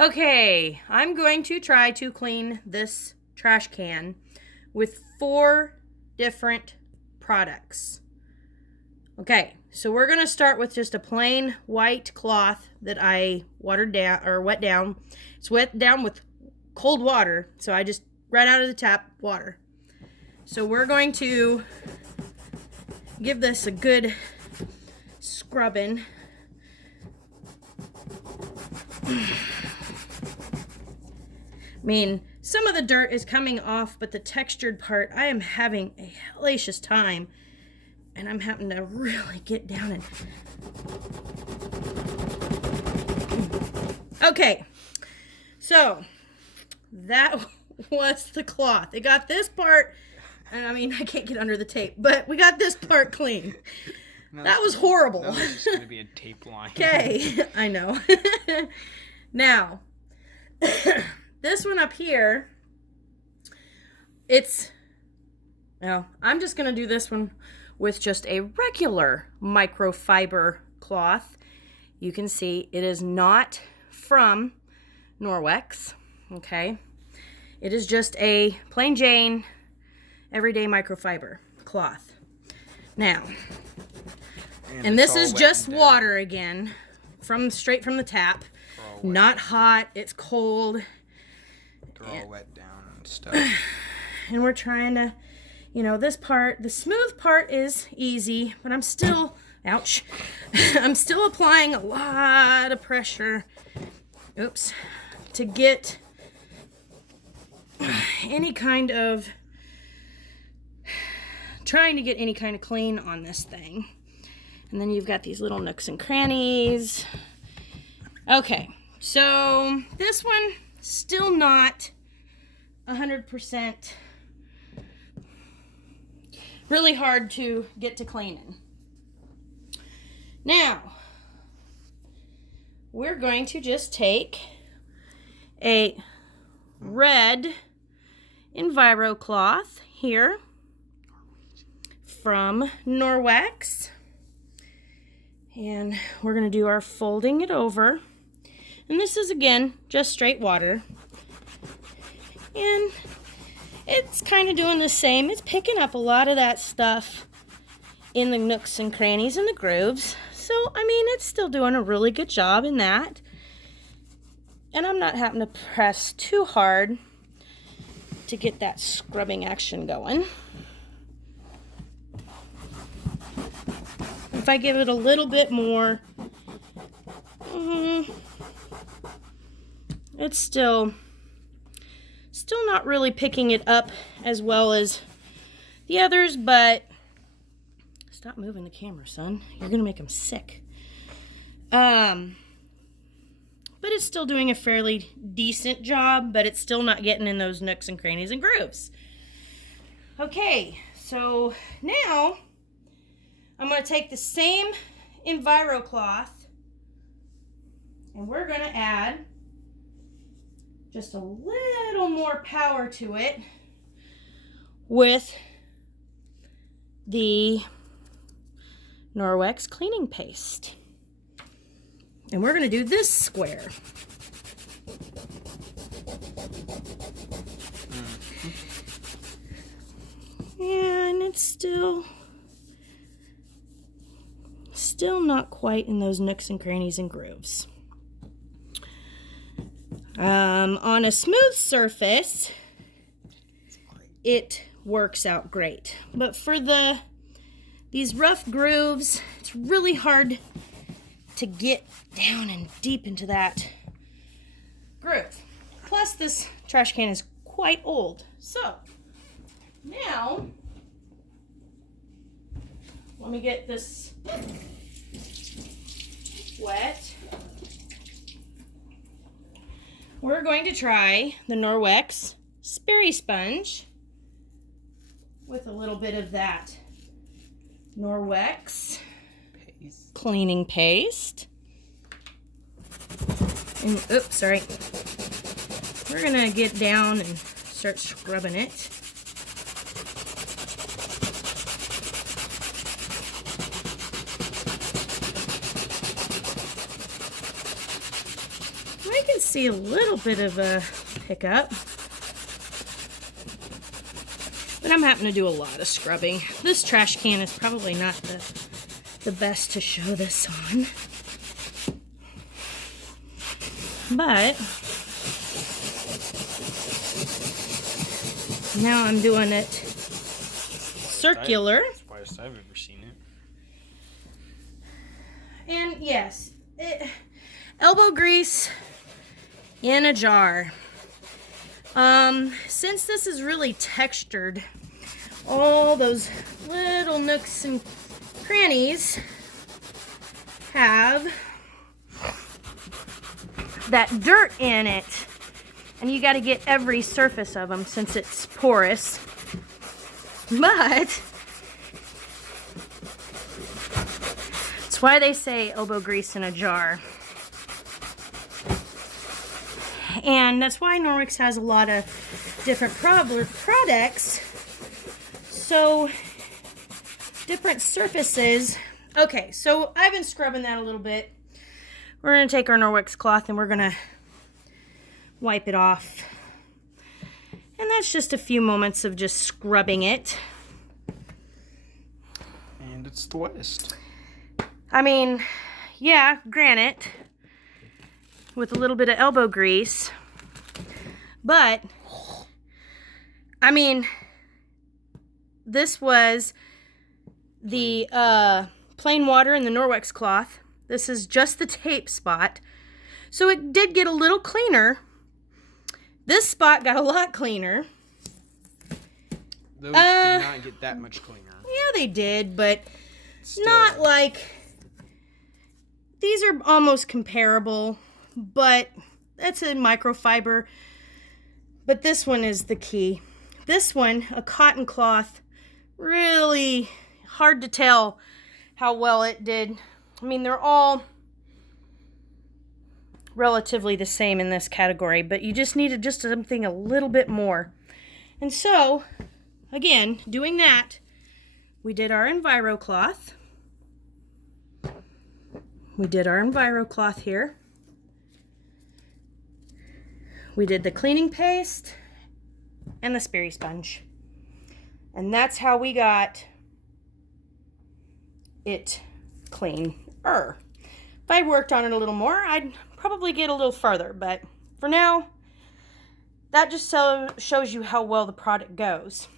Okay, I'm going to try to clean this trash can with 4 different products. Okay, so we're going to start with just a plain white cloth that I watered down or wet down. It's wet down with cold water, so I just right out of the tap water. So we're going to give this a good scrubbing. I mean, some of the dirt is coming off, but the textured part, I am having a hellacious time. And I'm having to really get down and... Okay. So, that was the cloth. It got this part, and I mean, I can't get under the tape, but we got this part clean. That was horrible. That was just going to be a tape line. Okay, I know. Now, this one up here, I'm just going to do this one with just a regular microfiber cloth. You can see it is not from Norwex, okay? It is just a plain Jane everyday microfiber cloth. Now, and this is just water again, straight from the tap. Not hot, it's cold. They're all wet down and stuff. And we're trying to, this part, the smooth part is easy, but I'm still, ouch, I'm still applying a lot of pressure, to get any kind of, trying to get any kind of clean on this thing. And then you've got these little nooks and crannies. Okay, so this one, still not 100% really hard to get to cleaning. Now, we're going to just take a red Enviro cloth here from Norwex, and we're going to do our folding it over. And this is, again, just straight water. And it's kind of doing the same. It's picking up a lot of that stuff in the nooks and crannies and the grooves. So, I mean, it's still doing a really good job in that. And I'm not having to press too hard to get that scrubbing action going. If I give it a little bit more, it's still not really picking it up as well as the others, but stop moving the camera, son. You're gonna make them sick. But it's still doing a fairly decent job, but it's still not getting in those nooks and crannies and grooves. Okay, so now I'm gonna take the same Enviro cloth and we're gonna add just a little more power to it with the Norwex cleaning paste. And we're going to do this square. And it's still not quite in those nooks and crannies and grooves. On a smooth surface, it works out great. But for these rough grooves, it's really hard to get down and deep into that groove. Plus, this trash can is quite old. So, now, let me get this wet. We're going to try the Norwex Sperry Sponge with a little bit of that Norwex cleaning paste. And, oops, sorry. We're going to get down and start scrubbing it. see a little bit of a pickup. But I'm having to do a lot of scrubbing. This trash can is probably not the best to show this on. But now I'm doing it circular. That's the widest I've ever seen it. And yes, elbow grease in a jar. Since this is really textured, all those little nooks and crannies have that dirt in it. And you got to get every surface of them since it's porous. But that's why they say elbow grease in a jar. And that's why Norwex has a lot of different products. So, different surfaces. Okay, so I've been scrubbing that a little bit. We're going to take our Norwex cloth and we're going to wipe it off. And that's just a few moments of just scrubbing it. And it's the wettest. I mean, yeah, granite. With a little bit of elbow grease. But, I mean, this was the plain water in the Norwex cloth. This is just the tape spot. So it did get a little cleaner. This spot got a lot cleaner. Those did not get that much cleaner. Yeah, they did, but Still. not like... These are almost comparable, but that's a microfiber. But this one is the key. This one, a cotton cloth, really hard to tell how well it did. I mean, they're all relatively the same in this category, but you just needed just something a little bit more. And so, again, doing that, we did our Enviro cloth. We did our Enviro cloth here. We did the cleaning paste and the Sperry sponge. And that's how we got it cleaner. If I worked on it a little more, I'd probably get a little further. But for now, that just shows you how well the product goes.